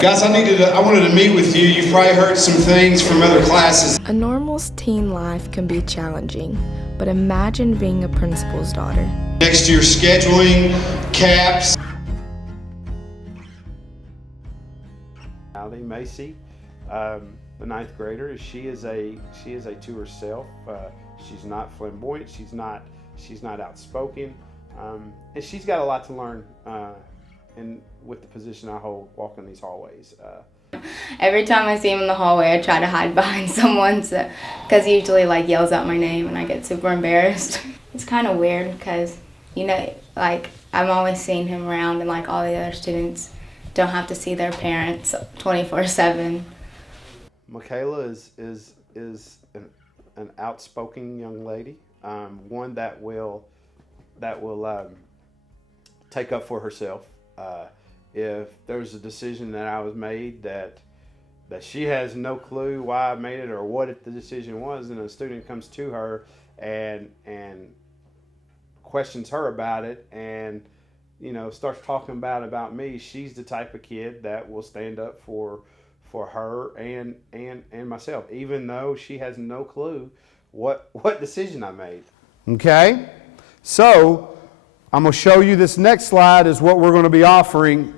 Guys, I wanted to meet with you. You've probably heard some things from other classes. A normal teen life can be challenging, but imagine being a principal's daughter. Next to your scheduling, caps. Macy, the 9th grader, she is a to herself. She's not flamboyant. She's not outspoken, and she's got a lot to learn. And with the position I hold, walking these hallways. Every time I see him in the hallway, I try to hide behind someone, because he usually yells out my name, and I get super embarrassed. It's kind of weird because I'm always seeing him around, and all the other students don't have to see their parents 24/7. Micayla is an outspoken young lady, one that will take up for herself. If there's a decision that I was made that she has no clue why I made it or what the decision was, and a student comes to her and questions her about it and starts talking about me, she's the type of kid that will stand up for her and myself, even though she has no clue what decision I made. Okay, so I'm going to show you this next slide is what we're going to be offering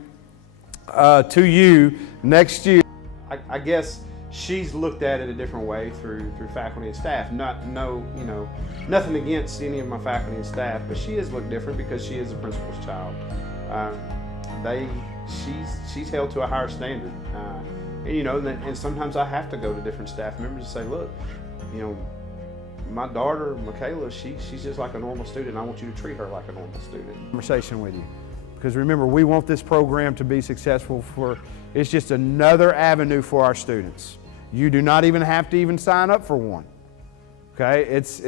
to you next year. I guess she's looked at it a different way through faculty and staff. Nothing against any of my faculty and staff, but she has looked different because she is a principal's child. She's held to a higher standard, and sometimes I have to go to different staff members and say, look, my daughter Micayla, she's just like a normal student. I want you to treat her like a normal student. Conversation with you, because remember, we want this program to be successful. It's just another avenue for our students. You do not even have to sign up for one. Okay, it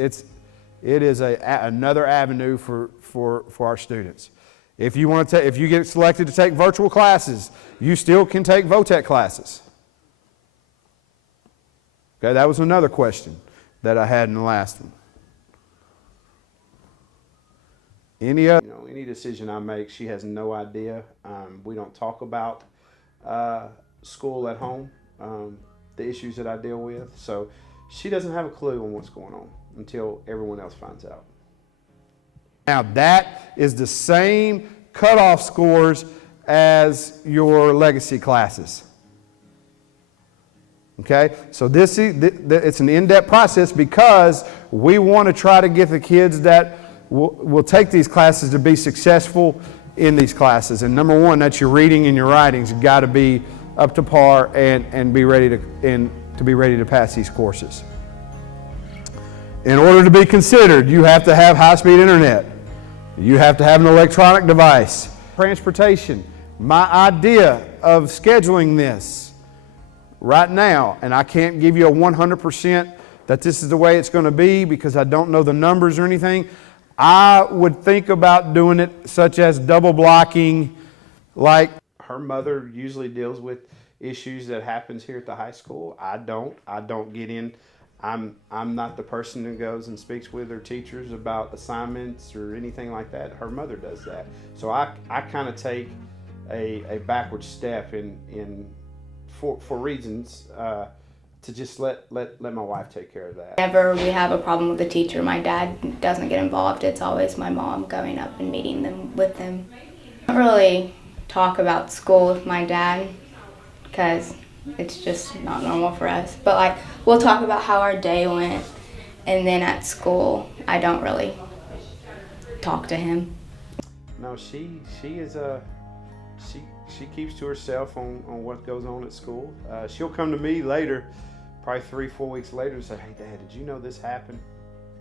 is another avenue for our students. If you get selected to take virtual classes, you still can take VOTEC classes. Okay, that was another question that I had in the last one. Any decision I make, she has no idea. We don't talk about school at home, the issues that I deal with. So she doesn't have a clue on what's going on until everyone else finds out. Now that is the same cutoff scores as your legacy classes. Okay, so it's an in-depth process because we want to try to get the kids that will take these classes to be successful in these classes. And number one, that's your reading and your writings. You've got to be up to par and be ready to pass these courses. In order to be considered, you have to have high-speed internet. You have to have an electronic device. Transportation. My idea of scheduling this right now, and I can't give you a 100% that this is the way it's going to be because I don't know the numbers or anything. I would think about doing it such as double blocking, like her mother usually deals with issues that happens here at the high school. I don't get in. I'm not the person who goes and speaks with her teachers about assignments or anything like that. Her mother does that. So I kind of take a backward step for reasons to just let my wife take care of that. Whenever we have a problem with a teacher, my dad doesn't get involved. It's always my mom going up and meeting them with them. I don't really talk about school with my dad because it's just not normal for us. But we'll talk about how our day went, and then at school, I don't really talk to him. No, she keeps to herself on what goes on at school. She'll come to me later, probably 3-4 weeks later, and say, "Hey, Dad, did you know this happened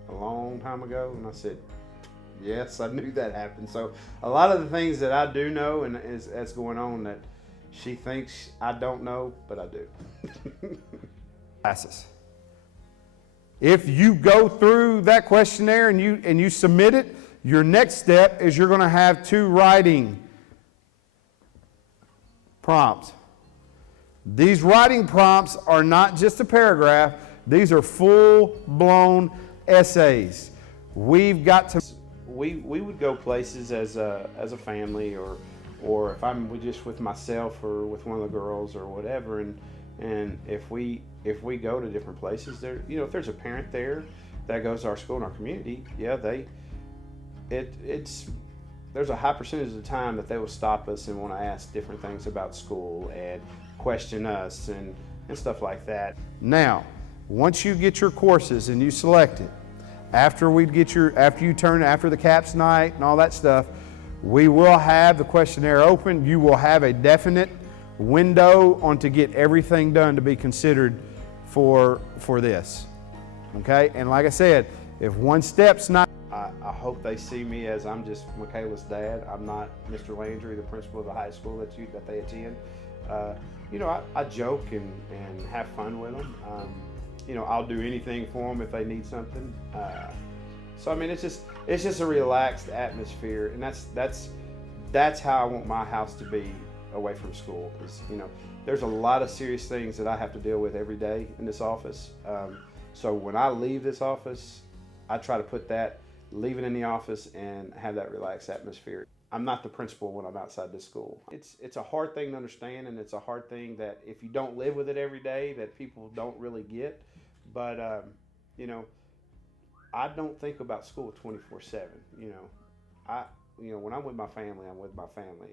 a long time ago?" And I said, "Yes, I knew that happened." So a lot of the things that I do know and that's going on that she thinks I don't know, but I do. Classes. If you go through that questionnaire and you submit it, your next step is you're going to have 2 writing prompts. These writing prompts are not just a paragraph, these are full-blown essays. We've got to... We would go places as a family or or if I'm just with myself or with one of the girls or whatever, and if we go to different places, there, you know, if there's a parent there that goes to our school in our community, yeah, there's a high percentage of the time that they will stop us and want to ask different things about school and question us and stuff like that. Now, once you get your courses and you select it, after the CAPS night and all that stuff, we will have the questionnaire open. You will have a definite window on to get everything done to be considered for this. Okay? And like I said, if one step's not, I hope they see me as I'm just Micayla's dad. I'm not Mr. Landry, the principal of the high school that they attend. You know, I joke and have fun with them. You know, I'll do anything for them if they need something. So I mean, it's just a relaxed atmosphere, and that's how I want my house to be away from school. Because, you know, there's a lot of serious things that I have to deal with every day in this office. So when I leave this office, I try to leave it in the office and have that relaxed atmosphere. I'm not the principal when I'm outside this school. It's a hard thing to understand, and it's a hard thing that if you don't live with it every day, that people don't really get. But you know, I don't think about school 24/7. You know, when I'm with my family, I'm with my family.